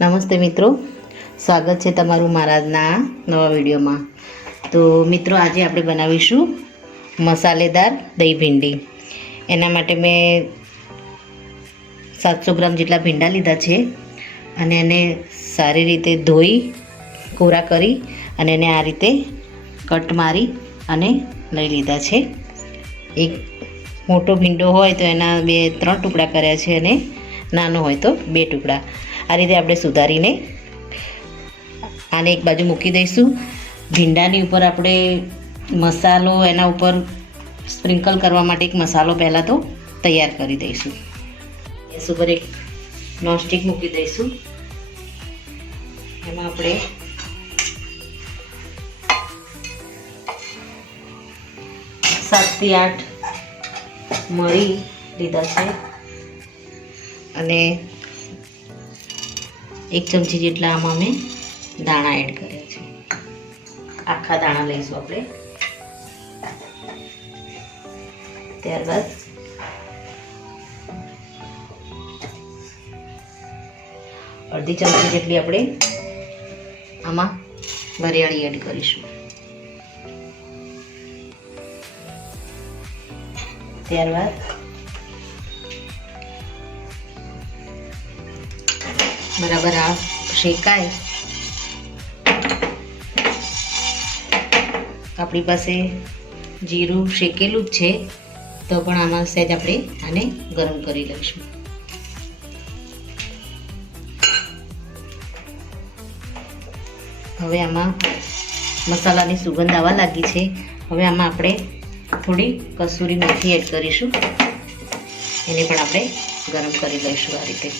નમસ્તે મિત્રો, સ્વાગત છે તમારું મારા આજના નવા વિડીયોમાં। તો મિત્રો, આજે આપણે બનાવીશું મસાલેદાર દહીં ભીંડી। એના માટે મેં 700 ગ્રામ જેટલા ભીંડા લીધા છે અને એને સારી રીતે ધોઈ કોરા કરી અને એને આ રીતે કટ મારી અને લઈ લીધા છે। એક મોટો ભીંડો હોય તો એના 2-3 ટુકડા કર્યા છે અને નાનો હોય તો 2 ટુકડા। આ રીતે આપણે સુધારીને આને એક બાજુ મૂકી દઈશું। ભીંડાની ઉપર આપણે મસાલો એના ઉપર સ્પ્રિંકલ કરવા માટે એક મસાલો પહેલાં તો તૈયાર કરી દઈશું। ગેસ ઉપર એક નોનસ્ટિક મૂકી દઈશું। એમાં આપણે સાતથી 8 મરી લીધા છે અને 1 ચમચી જેટલા આમાં મેં દાણા એડ કર્યા છે। આખા દાણા લઈશું આપણે। ત્યારબાદ અડધી ચમચી જેટલી આપણે આમાં વરિયાળી એડ કરીશું। ત્યારબાદ બરાબર આ શેકાય। આપણી પાસે જીરું શેકેલું જ છે તો પણ આમાં સહેજ આપણે આને ગરમ કરી લઈશું। હવે આમાં મસાલાની સુગંધ આવવા લાગી છે। હવે આમાં આપણે થોડી કસૂરી મેથી એડ કરીશું। એને પણ આપણે ગરમ કરી લઈશું। આ રીતે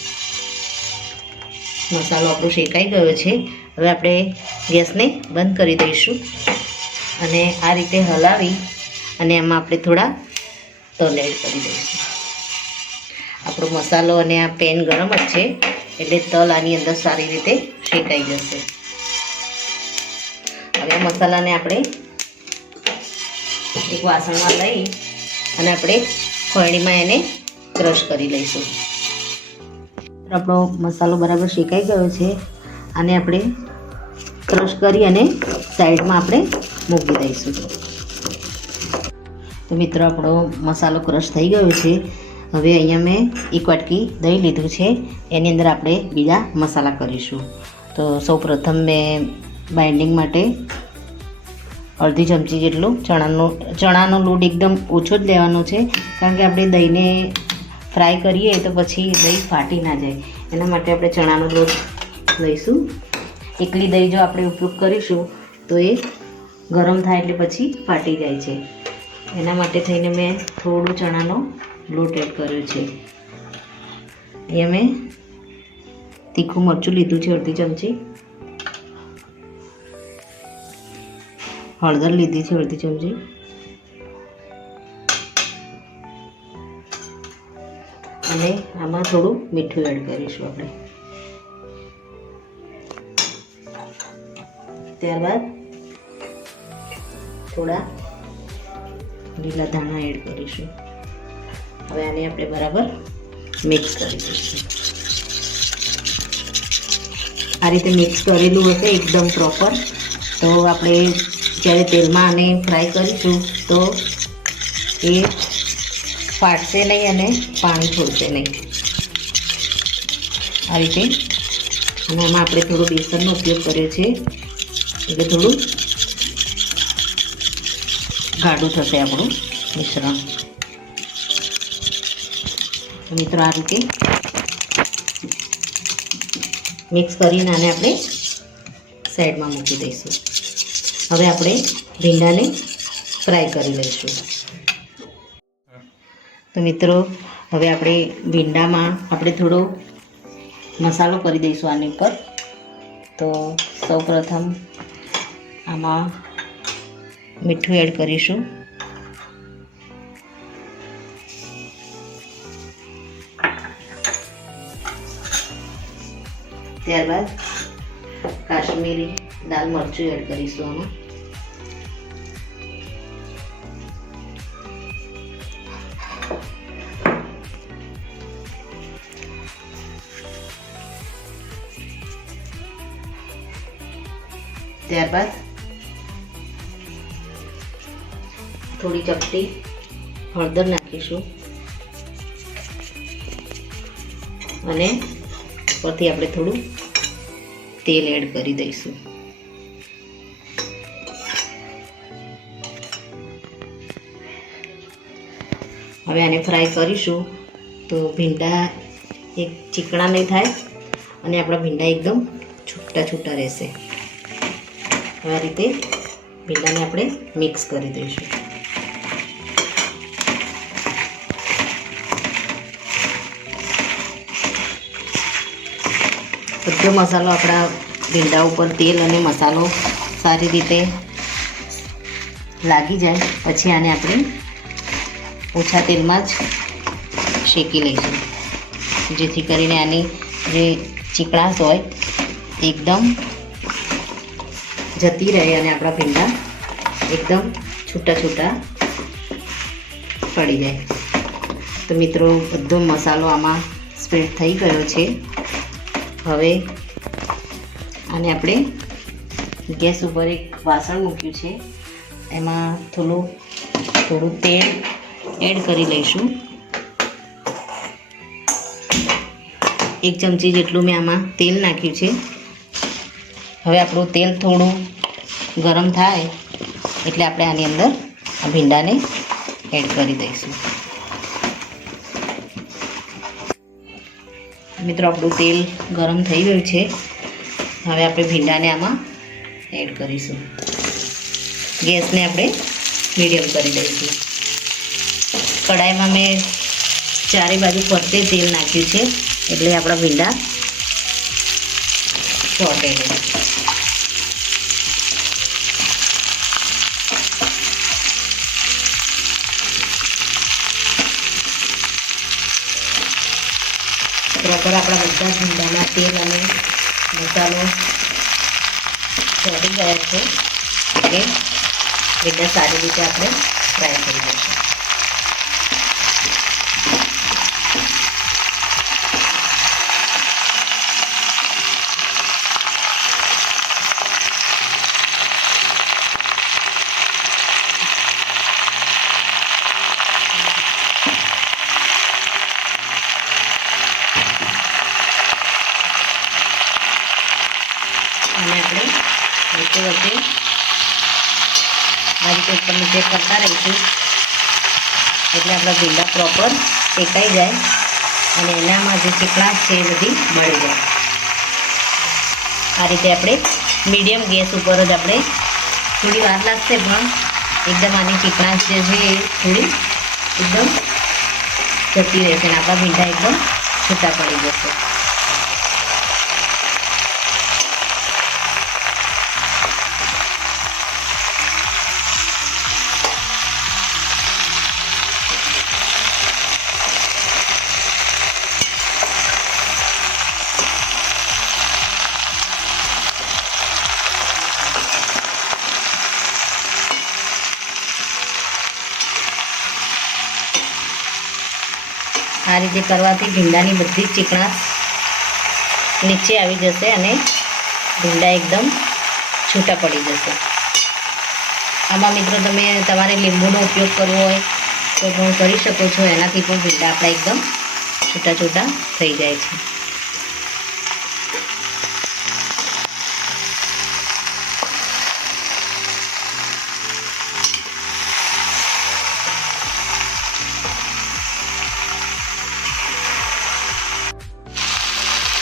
મસાલો આપણો શેકાઈ ગયો છે। હવે આપણે ગેસને બંધ કરી દઈશું અને આ રીતે હલાવી અને એમાં આપણે થોડા તલ એડ કરી દઈશું। આપણો મસાલો અને આ પેન ગરમ જ છે એટલે તલ આની અંદર સારી રીતે શેકાઈ જશે। હવે આ મસાલાને આપણે એક વાસણમાં લઈ અને આપણે ખોરણીમાં એને ક્રશ કરી લઈશું। આપણો મસાલો બરાબર શેકાઈ ગયો છે। આને આપણે ક્રશ કરી અને સાઈડમાં આપણે મૂકી દઈશું। તો મિત્રો, આપણો મસાલો ક્રશ થઈ ગયો છે। હવે અહીંયા મેં 1 વાટકી દહીં લીધું છે। એની અંદર આપણે બીજા મસાલા કરીશું। તો સૌપ્રથમ મેં બાઇન્ડિંગ માટે અડધી ચમચી જેટલું ચણાનો લોટ એકદમ ઓછો જ લેવાનો છે, કારણ કે આપણે દહીંને ફ્રાય કરીએ તો પછી દહીં ફાટી ના જાય। એના માટે આપણે ચણાનો લોટ લઈશું। એકલી દહીં જો આપણે ઉપયોગ કરીશું તો એ ગરમ થાય એટલે પછી ફાટી જાય છે। એના માટે થઈને મેં થોડું ચણાનો લોટ એડ કર્યો છે। અહીંયા મેં તીખું મરચું લીધું છે અડધી ચમચી, હળદર લીધી છે અડધી ચમચી, અને આમાં થોડું મીઠું એડ કરીશું આપણે। ત્યારબાદ થોડા લીલા ધાણા એડ કરીશું। હવે આને આપણે બરાબર મિક્સ કરી દઈશું। આ રીતે મિક્સ કરેલું હશે એકદમ પ્રોપર તો આપણે જ્યારે તેલમાં આને ફ્રાય કરીશું તો એ ફાટશે નહીં અને પાણી છોડશે નહીં। આ રીતે અને આમાં આપણે થોડો બેસનનો ઉપયોગ કર્યો છે એટલે થોડું ગાઢું થશે આપણું મિશ્રણ। મિત્રો, આ રીતે મિક્સ કરીને આને આપણે સાઈડમાં મૂકી દઈશું। હવે આપણે ભીંડાને ફ્રાય કરી લઈશું। તો મિત્રો, હવે આપણે ભીંડામાં આપણે થોડો મસાલો કરી દઈશું આની ઉપર। તો સૌપ્રથમ આમાં મીઠું એડ કરીશું, ત્યારબાદ કાશ્મીરી લાલ મરચું એડ કરીશું આમાં, ત્યારબાદ થોડી ચપટી હળદર નાખીશું અને ઉપરથી આપણે થોડું તેલ એડ કરી દઈશું. હવે આને ફ્રાય કરીશું તો ભીંડા એક ચીકણા નહીં થાય અને આપણા ભીંડા એકદમ છૂટા છૂટા રહેશે. આ રીતે ભીંડાને આપણે મિક્સ કરી દઈશું. બધો મસાલો આપણા ભીંડા ઉપર તેલ અને મસાલો સારી રીતે લાગી જાય પછી આને આપણે ઓછા તેલમાં જ શેકી લઈશું, જેથી કરીને આની જે ચીકણાશ હોય એકદમ જતી રહે અને આપણા ભીંડા એકદમ છૂટા છૂટા પડી જાય. તો મિત્રો બધો મસાલો આમાં સ્પ્રેડ થઈ ગયો છે. હવે આને આપણે ગેસ ઉપર એક વાસણ મૂક્યું છે, એમાં થોડું તેલ એડ કરી લઈશું. 1 ચમચી જેટલું મેં આમાં તેલ નાખ્યું છે. હવે આપણું તેલ થોડું ગરમ થાય એટલે આપણે આની અંદર આ ભીંડાને એડ કરી દઈશું. મિત્રો આપણું તેલ ગરમ થઈ ગયું છે. હવે આપણે ભીંડાને આમાં એડ કરીશું. ગેસને આપણે મીડિયમ કરી દઈશું. કઢાઈમાં મેં ચારે બાજુ ફરતે તેલ નાખ્યું છે એટલે આપણા ભીંડા ચોંટે નહીં. પ્રોપર આપણા બધા ભીંડાના તેલ અને મસાલો ચોંટી ગયા છે એટલે ભીંડા સારી રીતે આપણે ફ્રાય કરી દઈશું. અને આપણે વચ્ચે વચ્ચે આ રીતે ઉપર નીચે કરતા રહીશું એટલે આપણા ભીંડા પ્રોપર શેકાઈ જાય અને એનામાં જે ચીકણાશ છે એ બધી મળી જાય. આ રીતે આપણે મીડિયમ ગેસ ઉપર જ આપણે થોડી વાર લાગશે પણ એકદમ આની ચીકણાશ જે છે એ થોડી એકદમ જતી રહેશે અને આપણા ભીંડા એકદમ છૂટા પડી જશે. આ રીતે કરવાથી ભીંડાની બધી જ ચીકણાશ નીચે આવી જશે અને ભીંડા એકદમ છૂટા પડી જશે. આમાં મિત્રો તમે તમારે લીંબુનો ઉપયોગ કરવો હોય તો પણ કરી શકો છો. એનાથી પણ ભીંડા આપણા એકદમ છૂટા છૂટા થઈ જાય છે.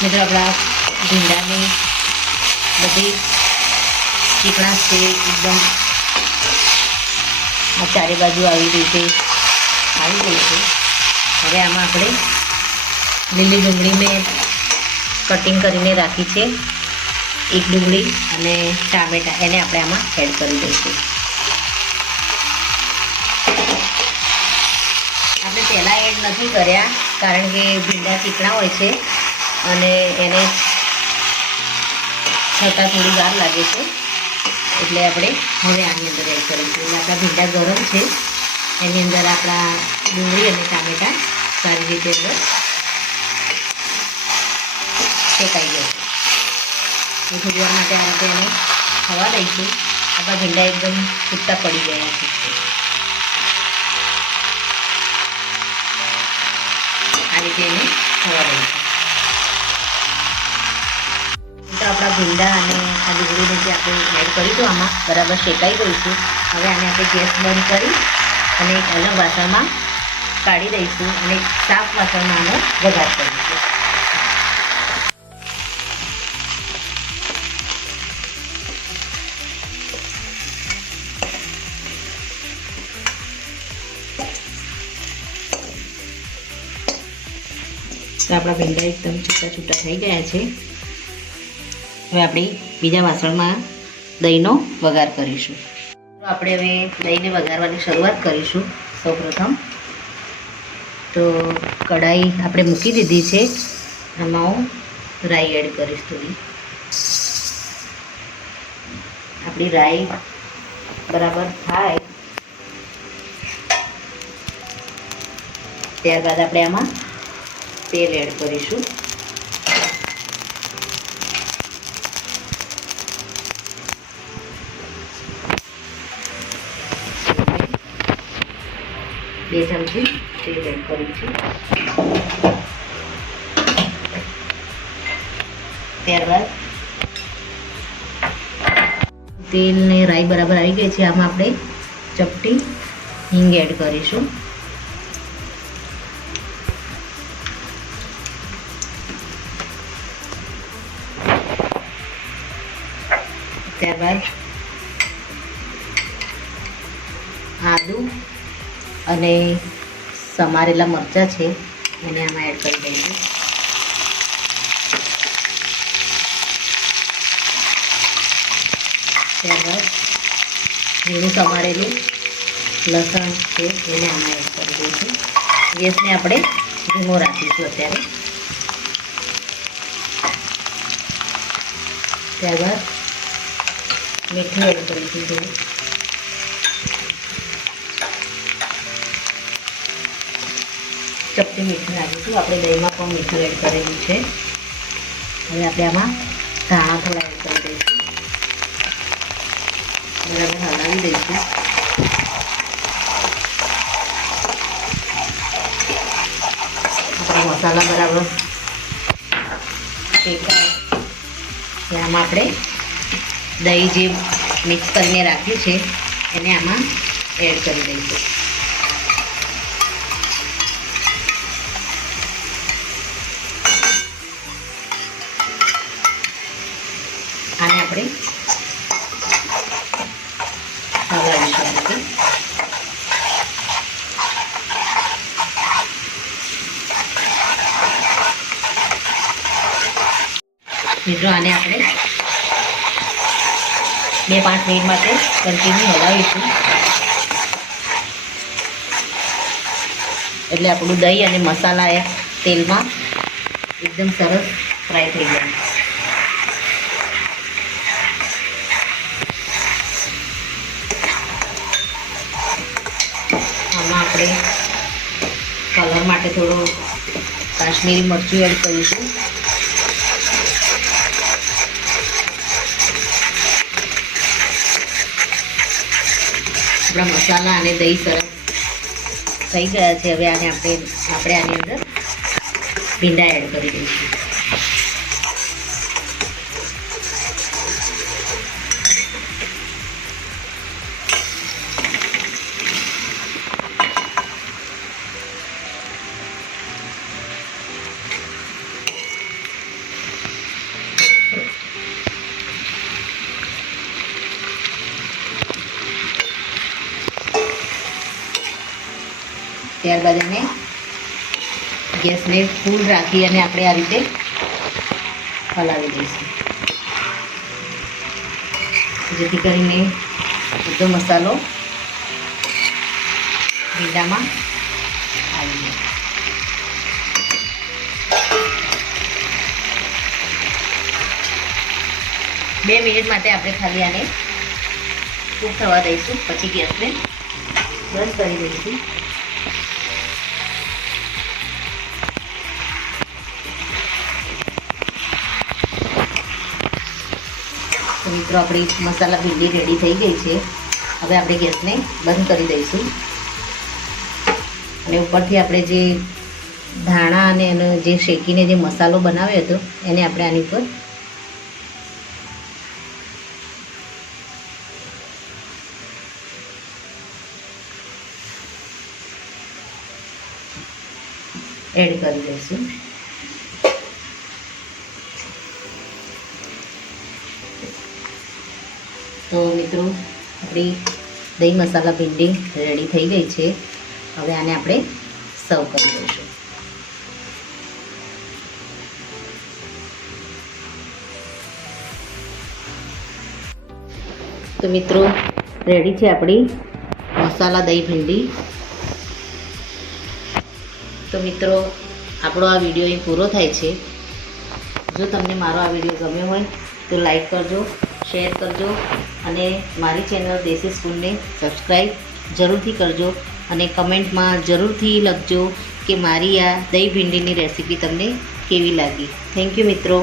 મિત્રો આપણા ભીંડાની બધી ચીકણાશ છે એકદમ આ ચારે બાજુ આવી રીતે આવી ગઈ છે. હવે આમાં આપણે લીલી ડુંગળી મેં કટિંગ કરીને રાખી છે, 1 ડુંગળી અને ટામેટાં એને આપણે આમાં એડ કરી દઈશું. આપણે પહેલાં એડ નથી કર્યા કારણ કે ભીંડા ચીકણા હોય છે અને એને છતાં થોડી વાર લાગે છે એટલે આપણે હવે આની અંદર એડ કરીશું. એટલે આપણા ભીંડા ગરમ છે એની અંદર આપણા ડુંગળી અને ટામેટાં સારી રીતે અંદર શેકાઈ જાય. થોડી વાર માટે આ રીતે એને થવા દઈશું. આપણા ભીંડા એકદમ છૂટા પડી ગયા છે. આ રીતે એને થવા દઈશું. તો આપણા ભીંડા અને આ ડુંગળીને જે આપણે એડ કરીશું આમાં બરાબર શેકાઈ ગયું છે. હવે આને આપણે ગેસ બંધ કરી અને એક અલગ વાસણમાં કાઢી દઈશું અને સાફ વાસણમાં આનો વઘાર કરીશું. તો આપણા ભીંડા એકદમ છૂટા છૂટા થઈ ગયા છે. હવે આપણે બીજા વાસણમાં દહીંનો વઘાર કરીશું. તો આપણે હવે દહીંને વઘારવાની શરૂઆત કરીશું. સૌપ્રથમ તો કઢાઈ આપણે મૂકી દીધી છે. આમાં હું રાઈ એડ કરીશ થોડી. આપણી રાઈ બરાબર થાય ત્યારબાદ આપણે આમાં તેલ એડ કરીશું. બે ચમચી તેલ એડ કરીશું. ત્યારબાદ તેલ ને રાઈ બરાબર આવી ગઈ છે. આમાં આપણે ચપટી હિંગ એડ કરીશું. ત્યારબાદ આદુ અને સમારેલા મરચાં છે એને આમાં એડ કરી દઈશું. ત્યારબાદ ઝીણું સમારેલું લસણ છે એને આમાં એડ કરી દઈશું. ગેસને આપણે ધીમો રાખીશું અત્યારે. ત્યારબાદ મીઠું એડ કરીશું થોડું. ચપટી મીઠું નાખીશું. આપણે દહીંમાં પણ મીઠું એડ કરેલું છે. હવે આપણે આમાં ધાણા થોડા એડ કરી દઈશું. બરાબર હલાવી દઈશું. આપણા મસાલા બરાબર શેકાય આમાં આપણે દહીં જે મિક્સ કરીને રાખ્યું છે એને આમાં એડ કરી દઈશું. આને આપણે હલાવીશું. મિત્રો આને આપણે 2-5 મિનિટ માટે કન્ટિન્યુ હલાવીશું. એટલે આપણું દહીં અને મસાલા એ તેલમાં એકદમ સરસ ફ્રાય થઈ જાય. આમાં આપણે કલર માટે થોડું કાશ્મીરી મરચું એડ કરીશું. આપણા મસાલા અને દહીં સરસ થઈ ગયા છે. હવે આને આપણે આની અંદર ભીંડા એડ કરી દઈશું. ત્યારબાદ એને ગેસને ફૂલ રાખી અને આપણે આ રીતે હલાવી દઈશું, જેથી કરીને બધો મસાલો ભીંડામાં આવી જાય. બે મિનિટ માટે આપણે ખાલી આને કૂક થવા દઈશું, પછી ગેસને બંધ કરી દઈશું. તો મિત્રો મિત્રો આપણી મસાલા ભીંડી રેડી થઈ ગઈ છે. હવે આપણે ગેસને બંધ કરી દઈશું અને ઉપરથી આપણે જે ધાણા અને એનો જે શેકીને જે મસાલો બનાવ્યો હતો એને આપણે આની ઉપર એડ કરી દઈશું. તો મિત્રો આપણી દહીં મસાલા ભીંડી રેડી થઈ ગઈ છે. હવે આને આપણે સર્વ કરી દઈશું. તો મિત્રો રેડી છે આપણી મસાલા દહીં ભીંડી. તો મિત્રો આપણો આ વિડીયો અહીં પૂરો થાય છે. જો તમને મારો આ વિડીયો ગમ્યો હોય તો લાઈક કરજો, શેર કરજો અને મારી ચેનલ દેશી સ્પૂનને સબસ્ક્રાઈબ જરૂરથી કરજો અને કમેન્ટમાં જરૂરથી લખજો કે મારી આ દહીં ભીંડીની રેસીપી તમને કેવી લાગી. થેન્ક યુ મિત્રો.